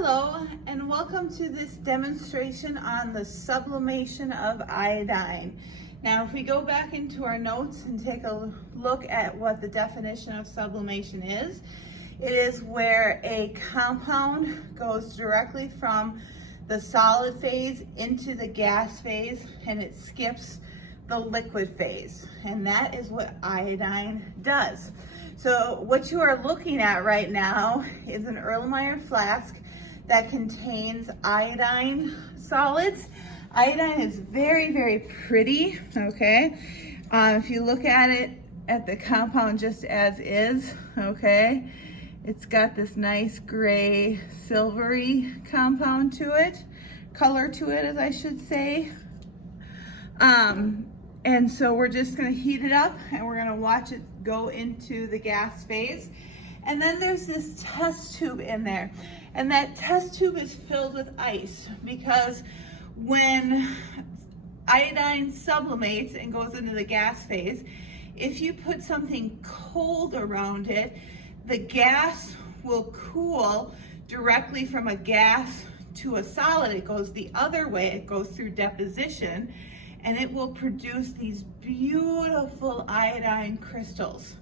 Hello and welcome to this demonstration on the sublimation of iodine. Now if we go back into our notes and take a look at what the definition of sublimation is, it is where a compound goes directly from the solid phase into the gas phase and it skips the liquid phase, and that is what iodine does. So what you are looking at right now is an Erlenmeyer flask that contains iodine solids. Iodine is very, very pretty, okay? If you look at it, at the compound just as is, okay? It's got this nice gray, silvery compound to it, color to it, as I should say. And so we're just gonna heat it up and we're gonna watch it go into the gas phase. And then there's this test tube in there. And that test tube is filled with ice because when iodine sublimates and goes into the gas phase, if you put something cold around it, the gas will cool directly from a gas to a solid. It goes the other way, it goes through deposition, and it will produce these beautiful iodine crystals.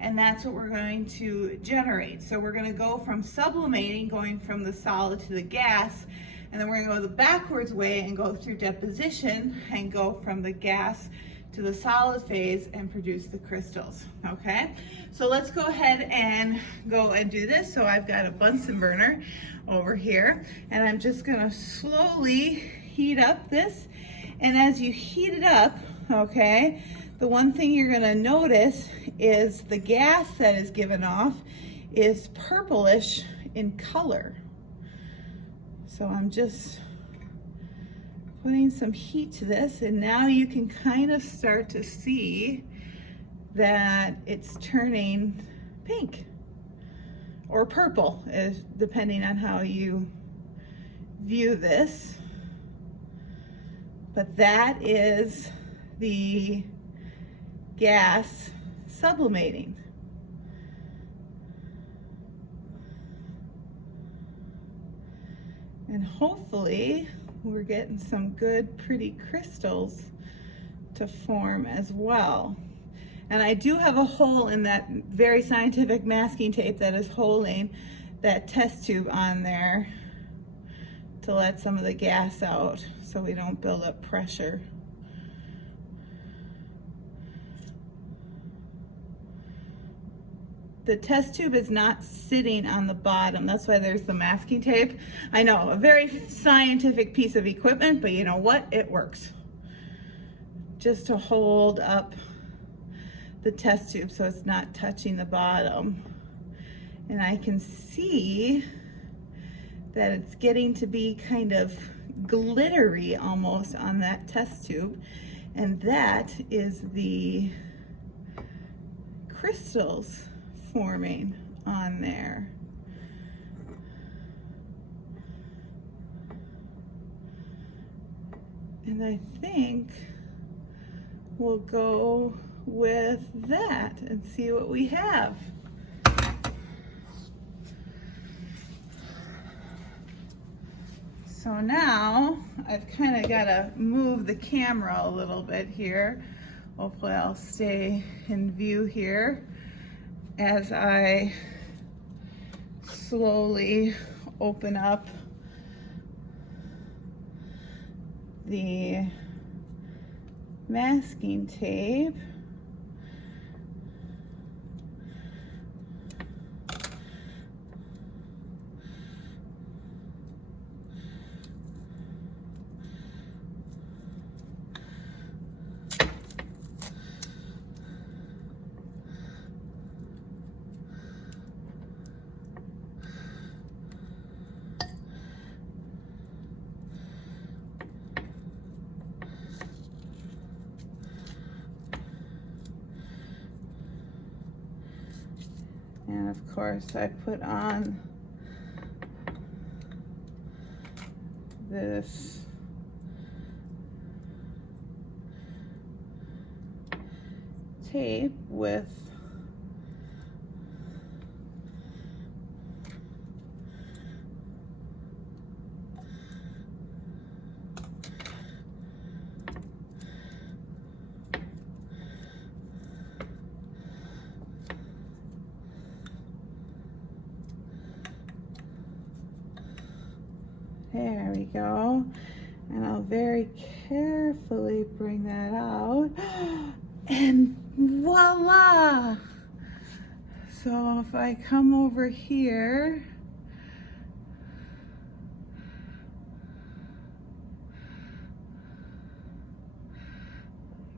And that's what we're going to generate. So we're gonna go from sublimating, going from the solid to the gas, and then we're gonna go the backwards way and go through deposition and go from the gas to the solid phase and produce the crystals, okay? So let's go ahead and go and do this. So I've got a Bunsen burner over here, and I'm just gonna slowly heat up this. And as you heat it up, okay, the one thing you're gonna notice is the gas that is given off is purplish in color. So I'm just putting some heat to this, and now you can kind of start to see that it's turning pink or purple, depending on how you view this. But that is the gas sublimating. And hopefully we're getting some good, pretty crystals to form as well. And I do have a hole in that very scientific masking tape that is holding that test tube on there to let some of the gas out so we don't build up pressure. The test tube is not sitting on the bottom. That's why there's the masking tape. I know, a very scientific piece of equipment, but you know what? It works. Just to hold up the test tube so it's not touching the bottom. And I can see that it's getting to be kind of glittery almost on that test tube. And that is the crystals forming on there. And I think we'll go with that and see what we have. So now I've kind of got to move the camera a little bit here. Hopefully I'll stay in view here as I slowly open up the masking tape. And of course I put on this tape with There we go. And I'll very carefully bring that out. And voila! So if I come over here,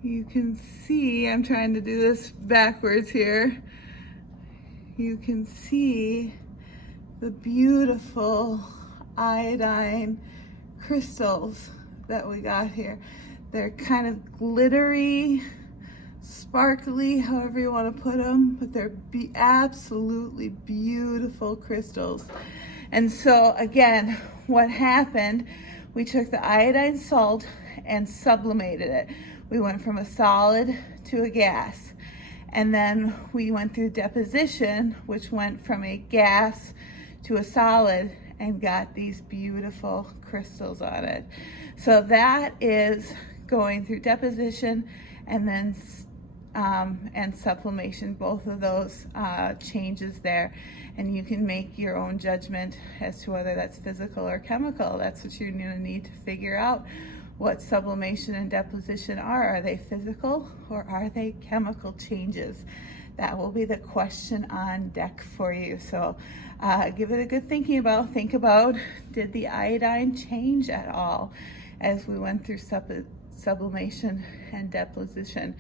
you can see, I'm trying to do this backwards here. You can see the beautiful iodine crystals that we got here. They're kind of glittery, sparkly, however you want to put them, but they're absolutely beautiful crystals. And so again, what happened, we took the iodine salt and sublimated it. We went from a solid to a gas. And then we went through deposition, which went from a gas to a solid, and got these beautiful crystals on it. So that is going through deposition and then and sublimation, both of those changes there. And you can make your own judgment as to whether that's physical or chemical. That's what you're gonna need to figure out, what sublimation and deposition are. Are they physical or are they chemical changes? That will be the question on deck for you. So give it a good thinking about. Think about, did the iodine change at all as we went through sublimation and deposition?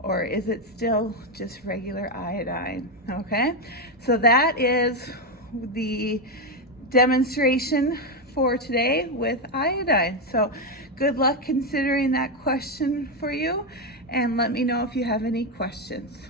Or is it still just regular iodine? Okay, so that is the demonstration for today with iodine. So good luck considering that question for you, and let me know if you have any questions.